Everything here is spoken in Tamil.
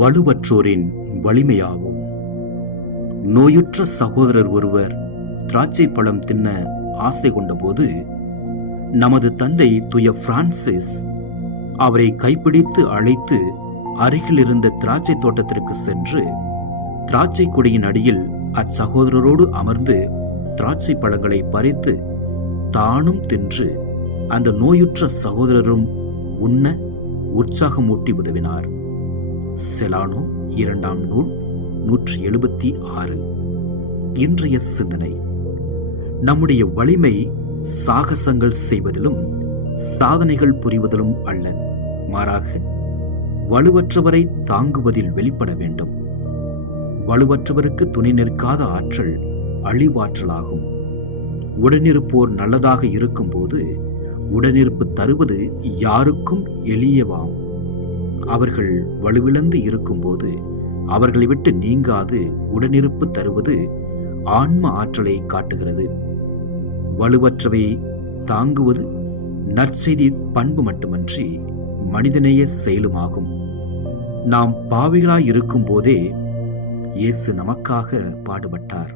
வலுவற்றோரின் வலிமையாகும். நோயுற்ற சகோதரர் ஒருவர் திராட்சை பழம் தின்ன ஆசை கொண்டபோது நமது தந்தை தூய பிரான்சிஸ் அவரை கைப்பிடித்து அழைத்து அருகில் இருந்த திராட்சை தோட்டத்திற்கு சென்று திராட்சை கொடியின் அடியில் அச்சகோதரரோடு அமர்ந்து திராட்சை பழங்களை பறித்து தானும் தின்று அந்த நோயுற்ற சகோதரரும் உண்ண உற்சாகமூட்டி உதவினார். செலானோ 2ஆம் நூல் 176. இன்றைய சிந்தனை: நம்முடைய வலிமை சாகசங்கள் செய்வதிலும் சாதனைகள் புரிவதிலும் அல்ல, மாறாக வலுவற்றவரை தாங்குவதில் வெளிப்பட வேண்டும். வலுவற்றவருக்கு துணை நிற்காத ஆற்றல் அழிவாற்றலாகும். உடனிருப்போர் நல்லதாக இருக்கும்போது உடனிருப்பு தருவது யாருக்கும் எளியவாம். அவர்கள் வலுவிழந்து இருக்கும்போது அவர்களை விட்டு நீங்காது உடனிருப்பு தருவது ஆன்ம ஆற்றலை காட்டுகிறது. வலுவற்றவை தாங்குவது நற்செய்தி பண்பு மட்டுமன்றி மனிதநேய செயலுமாகும். நாம் பாவிகளாய் இருக்கும் போதே இயேசு நமக்காக பாடுபட்டார்.